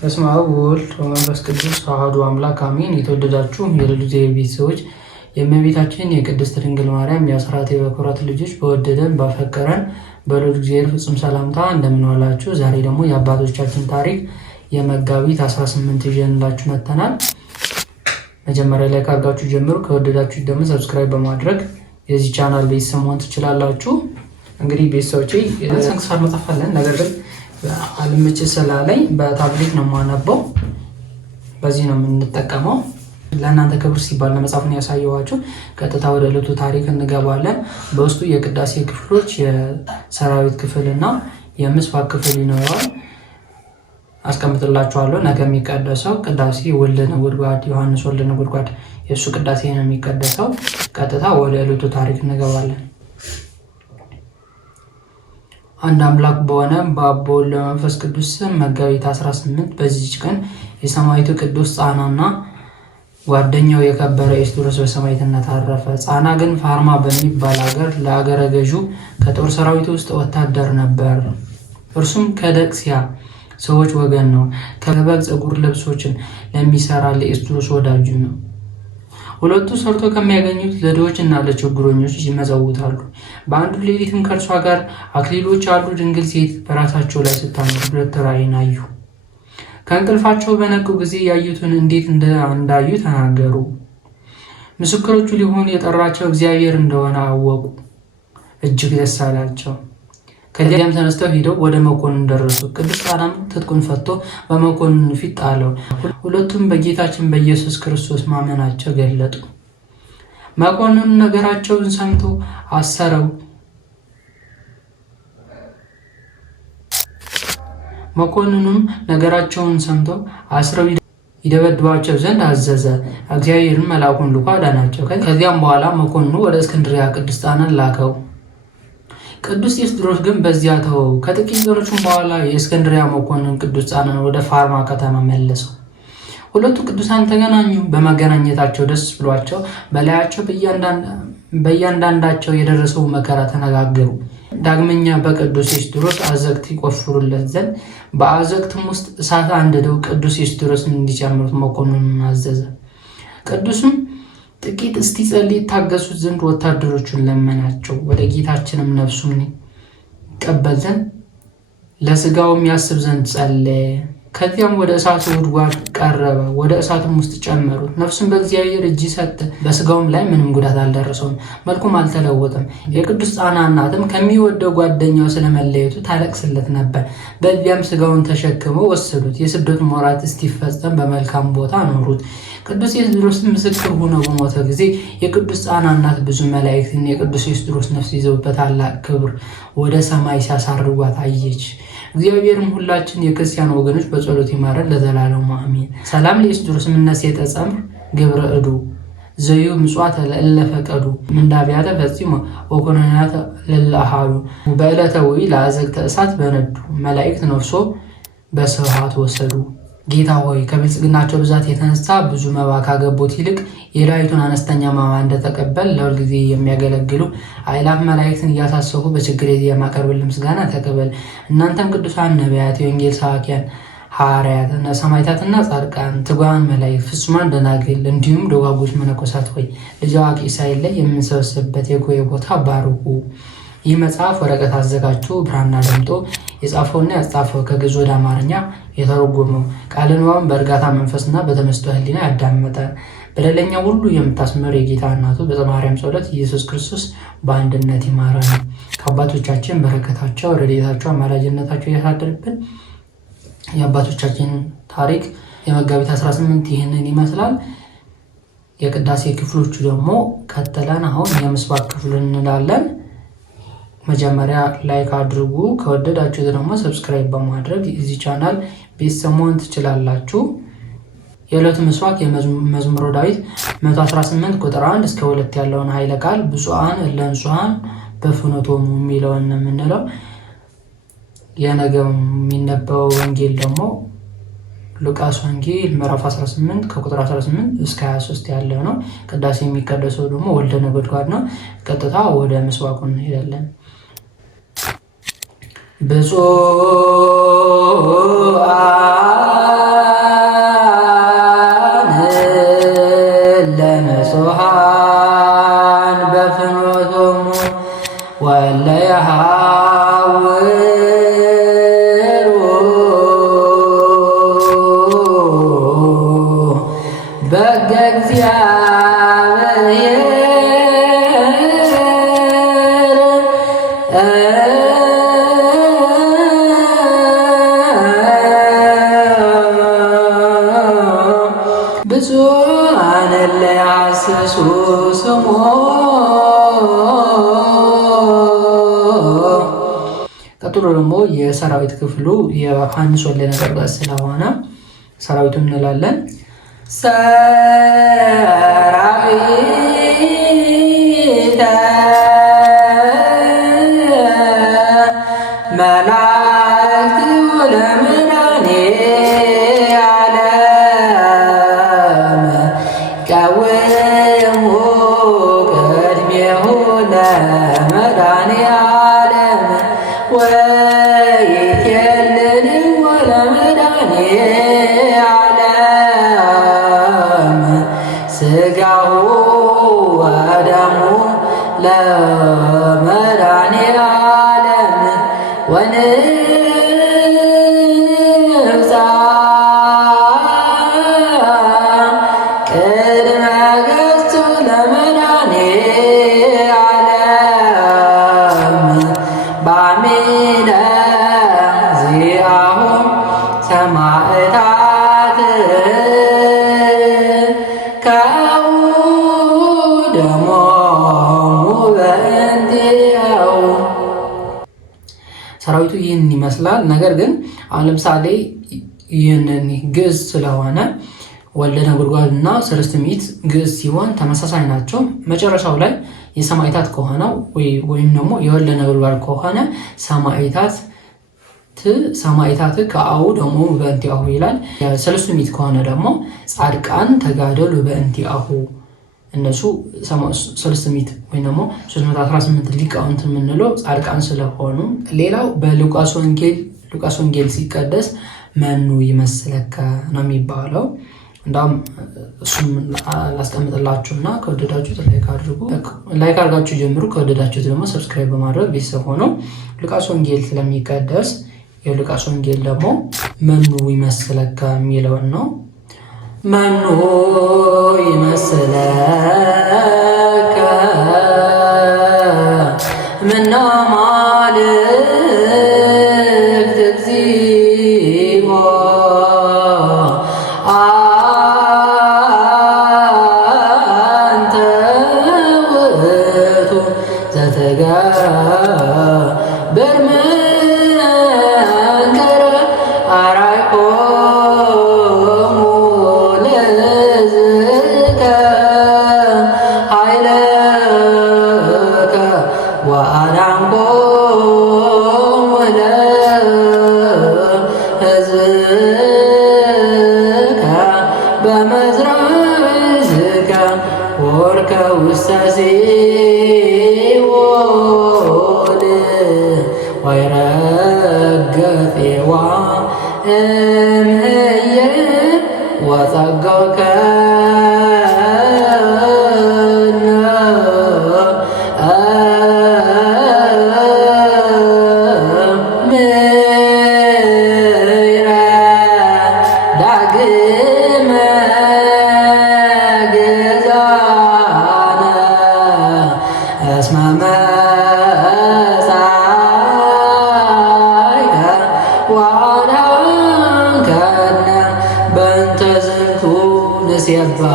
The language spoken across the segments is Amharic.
በስመ አብ ወወልድ ወመንፈስ ቅዱስ አሐዱ አምላክ አሜን። የተወደዳችሁ የልዑል ቤተሰቦች የእመቤታችን የቅድስት ድንግል ማርያም የአስራት የበኩራት ልጆች በወደደን ባፈቀረን በልዑል እግዚአብሔር ፍጹም ሰላምታ እንደምን ዋላችሁ? ዛሬ ደግሞ የአባቶቻችን ታሪክ የመጋቢት 18 ይዘንላችሁ መጥተናል። መጀመሪያ ላይ ካርጋችሁ ጀምሩ። ከወደዳችሁ ደግሞ ሰብስክራይብ በማድረግ የዚህ ቻናል ቤተሰብ መሆን ትችላላችሁ። እንግዲህ ቤተሰቦቼ ስንክሳር መጽሐፍ አለን፣ ነገር ግን አልመች ስላለኝ በታብሌት ነው የማነበው። በዚህ ነው የምንጠቀመው። ለእናንተ ክብር ሲባል ለመጽሐፉን ያሳየኋችሁ። ቀጥታ ወደ ዕለቱ ታሪክ እንገባለን። በውስጡ የቅዳሴ ክፍሎች፣ የሰራዊት ክፍል እና የምስባክ ክፍል ይኖረዋል። አስቀምጥላችኋለሁ። ነገ የሚቀደሰው ቅዳሴ ወልደ ነጎድጓድ ዮሐንስ ወልደ ነጎድጓድ የእሱ ቅዳሴ ነው የሚቀደሰው። ቀጥታ ወደ ዕለቱ ታሪክ እንገባለን። አንድ አምላክ በሆነ በአብ በወልድ በመንፈስ ቅዱስ ስም መጋቢት 18 በዚች ቀን የሰማዕቱ ቅዱስ ጻናና ጓደኛው የከበረ ኤስድሮስ በሰማዕትነት አረፈ። ጻና ግን ፋርማ በሚባል ሀገር ለአገረ ገዡ ከጦር ሰራዊት ውስጥ ወታደር ነበር። እርሱም ከደቅሲያ ሰዎች ወገን ነው። ከበግ ፀጉር ልብሶችን ለሚሰራ ለኤስድሮስ ወዳጁ ነው። ሁለቱ ሰርቶ ከሚያገኙት ለድሆች እና ለችግረኞች ይመጸውታሉ። በአንዱ ሌሊትም ከእርሷ ጋር አክሊሎች ያሉ ድንግል ሴት በራሳቸው ላይ ስታኖር ሁለት ራእይን አዩ። ከእንቅልፋቸው በነቁ ጊዜ ያዩትን እንዴት እንዳዩ ተናገሩ። ምስክሮቹ ሊሆኑ የጠራቸው እግዚአብሔር እንደሆነ አወቁ። እጅግ ደስ አላቸው። ከዚያም ተነስተው ሄደው ወደ መኮንን ደረሱ። ቅዱስ ጻናም ትጥቁን ፈቶ በመኮንን ፊት ጣለው። ሁለቱም በጌታችን በኢየሱስ ክርስቶስ ማመናቸው ገለጡ። መኮንኑ ነገራቸውን ሰምቶ አሰረው። መኮንኑም ነገራቸውን ሰምቶ አስረው ይደበድባቸው ዘንድ አዘዘ። እግዚአብሔርን መልአኩን ልኮ አዳናቸው። ከዚያም በኋላ መኮንኑ ወደ እስክንድርያ ቅዱስ ጻናን ላከው። ቅዱስ ኤስድሮስ ግን በዚያ ተወው። ከጥቂት ቀኖችም በኋላ የእስክንድርያ መኮንን ቅዱስ ጻናን ወደ ፋርማ ከተማ መለሰው። ሁለቱ ቅዱሳን ተገናኙ። በመገናኘታቸው ደስ ብሏቸው በላያቸው በእያንዳንዳቸው የደረሰው መከራ ተነጋገሩ። ዳግመኛ በቅዱስ ኤስድሮስ አዘግት ይቆፍሩለት ዘንድ በአዘግትም ውስጥ እሳት አንድደው ቅዱስ ኤስድሮስን እንዲጨምሩት መኮንኑን አዘዘ። ቅዱስም ጥቂት እስቲጸልይ ታገሱት ዘንድ ወታደሮቹን ለመናቸው። ወደ ጌታችንም ነፍሱን ይቀበል ዘንድ ለስጋውም ያስብ ዘንድ ጸለየ። ከዚያም ወደ እሳቱ ጉድጓድ ቀረበ። ወደ እሳቱም ውስጥ ጨመሩት። ነፍሱን በእግዚአብሔር እጅ ሰጠ። በስጋውም ላይ ምንም ጉዳት አልደረሰውም፣ መልኩም አልተለወጠም። የቅዱስ ጻና እናትም ከሚወደው ጓደኛው ስለመለየቱ ታለቅስለት ነበር። በዚያም ስጋውን ተሸክመው ወሰዱት። የስደቱን ወራት እስቲፈጸም በመልካም ቦታ አኖሩት። ቅዱስ ኤስድሮስ ምስክር ሆኖ በሞተ ጊዜ የቅዱስ ጻና እናት ብዙ መላእክትን የቅዱስ ኤስድሮስ ነፍስ ይዘው በታላቅ ክብር ወደ ሰማይ ሲያሳርጓት አየች። እግዚአብሔርም ሁላችን የክርስቲያን ወገኖች በጸሎት ይማረን ለዘላለሙ አሜን። ሰላም ለኤስድሮስ ምነሴተ ጸምር ግብረ እዱ ዘዩ ምጽዋተ ለእለ ፈቀዱ ምንዳቢያተ ፈጺሞ ወኮነናተ ለለአሃዱ በዕለተ ውይ ለአዘግተ እሳት በነዱ መላእክት ነፍሶ በስብሐት ወሰዱ። ጌታ ሆይ ከብልጽግናቸው ብዛት የተነሳ ብዙ መባ ካገቡት ይልቅ የዳዊቱን አነስተኛ መባ እንደተቀበል ለሁልጊዜ የሚያገለግሉ አእላፍ መላእክትን እያሳሰቡ በችግር ጊዜ የማቀርብልህ ምስጋና ተቀበል። እናንተም ቅዱሳን ነቢያት፣ የወንጌል ሰባኪያን ሐዋርያት፣ ሰማዕታትና ጻድቃን፣ ትጉሃን መላእክት፣ ፍጹማን ደናግል እንዲሁም ደጋጎች መነኮሳት ሆይ ልጅ አዋቂ ሳይለይ የምንሰበሰብበት የጉባኤ ቦታ ባርኩ። ይህ መጽሐፍ ወረቀት አዘጋጅቶ ብራና ደምጦ የጻፈውና ያጻፈው ከግዕዝ ወደ አማርኛ የተረጎመው ቃለ ንባቡን በእርጋታ መንፈስና በተመስጦ ሕሊና ያዳመጠ በደለኛ ሁሉ የምታስምር የጌታ እናቱ በማርያም ጸሎት ኢየሱስ ክርስቶስ በአንድነት ይማረን። ከአባቶቻችን በረከታቸው ረድኤታቸው አማላጅነታቸው ያሳድርብን። የአባቶቻችን ታሪክ የመጋቢት 18 ይህንን ይመስላል። የቅዳሴ ክፍሎቹ ደግሞ ቀጥለን አሁን የምስባክ ክፍል እንላለን። መጀመሪያ ላይክ አድርጉ። ከወደዳችሁት ደግሞ ሰብስክራይብ በማድረግ እዚህ ቻናል ቤተሰብ መሆን ትችላላችሁ። የዕለቱ ምስባክ የመዝሙረ ዳዊት 118 ቁጥር 1 እስከ 2 ያለውን ኃይለ ቃል ብፁዓን እለ ንጹሐን በፍኖቶሙ የሚለውን የምንለው የነገው የሚነበበው ወንጌል ደግሞ ሉቃስ ወንጌል ምዕራፍ 18 ከቁጥር 18 እስከ 23 ያለው ነው። ቅዳሴ የሚቀደሰው ደግሞ ወልደ ነጎድጓድ ነው። ቀጥታ ወደ ምስዋኩ እንሄዳለን። ብፁዓን ለንጹሐን በፍኖቶሙ ወእለ በገ እግዚአብሔር ብፁዓን እለ ያሐስሱ ስሞ። ቀጥሎ ደግሞ የሰራዊት ክፍሉ የዮሐንስ ወልደ ነጎድጓድ ስለሆነ ሰራዊቱን እንላለን። ሰራዊተ መላእክት ለመድኃኔ ዓለም ቀውሙ ቅድሜሁ ለመድኃኔ ዓለም ወይትየልልዎ ለመድኃኔ ሥጋሁ ወደሙ ለመድኃኔ ዓለም ወንብፃ ቅድመ ገጹ ለመድኃኔ ዓለም በአሚነ ዚአሁ ሰማዕታት ሰራዊቱ ይህን ይመስላል። ነገር ግን አሁን ለምሳሌ ይህንን ግዕዝ ስለሆነ ወልደ ነጎድጓድ እና ሰለስቱ ምዕት ግዕዝ ሲሆን ተመሳሳይ ናቸው። መጨረሻው ላይ የሰማዕታት ከሆነ ወይም ደግሞ የወልደ ነጎድጓድ ከሆነ ሰማዕታት ከአሁ ደግሞ በእንቲአሁ ይላል። ሰለስቱ ምዕት ከሆነ ደግሞ ጻድቃን ተጋደሉ በእንቲአሁ። እነሱ ሰለስቱ ምዕት ወይም ደግሞ 318 ሊቃውንት የምንለው ጻድቃን ስለሆኑ። ሌላው በሉቃስ ወንጌል ሲቀደስ መኑ ይመስለከ ነው የሚባለው። እንዳውም እሱም ላስቀምጥላችሁና ከወደዳችሁት ላይክ አድርጋችሁ ጀምሩ። ከወደዳችሁት ደግሞ ሰብስክራይብ በማድረግ ቤተሰብ ሆነው ሉቃስ ወንጌል ስለሚቀደስ የሉቃስ ወንጌል ደግሞ መኑ ይመስለከ የሚለውን ነው። መኑ ይመስለከ እምነ አማልክት እግዚኦ አንተ ውእቱ ዘትገብር መንክረ አርአዮሙ ለሕዝብከ ኃይለከ ወአዳንኮሙ ለሕዝብከ በመዝራዕከ ወርከ ውስተ ሲኦል ወይረግፌዋ እምህየ ወጸጋከ ዳግመ ግዛነ እስመ መጻእከ ወአድኀንከነ በእንተ ዝንቱ ንሴብሐከ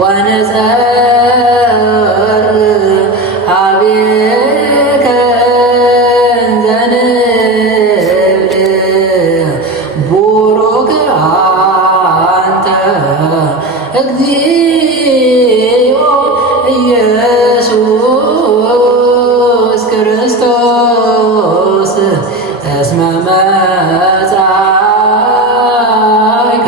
ወንጸር ኀቤከ እንዘ ንብል ቡሩክ አንተ እግዚኦ ኢየሱስ ክርስቶስ እስመ መጻእከ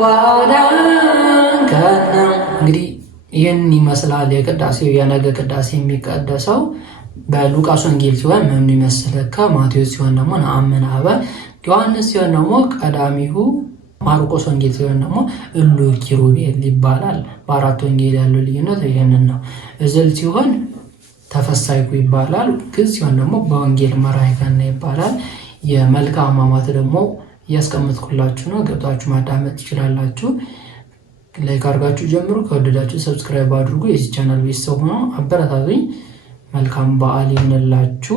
ወአዳንከነ። እንግዲህ ይህን ይመስላል የቅዳሴው የነገ ቅዳሴ የሚቀደሰው በሉቃስ ወንጌል ሲሆን መኑ ይመስለከ፣ ማቴዎስ ሲሆን ደግሞ ነአምን ኀበ፣ ዮሐንስ ሲሆን ደግሞ ቀዳሚሁ፣ ማርቆስ ወንጌል ሲሆን ደግሞ እሉ ኪሩቤል ይባላል። በአራት ወንጌል ያለው ልዩነት ይህንን ነው። እዝል ሲሆን ተፈሳይኩ ይባላል። ግዕዝ ሲሆን ደግሞ በወንጌል መራሕከነ ይባላል። የመልክአ ሕማማት ደግሞ እያስቀመጥኩላችሁ ነው፣ ገብታችሁ ማዳመጥ ትችላላችሁ። ላይክ አድርጋችሁ ጀምሩ። ከወደዳችሁ ሰብስክራይብ አድርጉ። የዚህ ቻናል ቤተሰብ ሆኖ አበረታቱኝ። መልካም በዓል ይሁንላችሁ።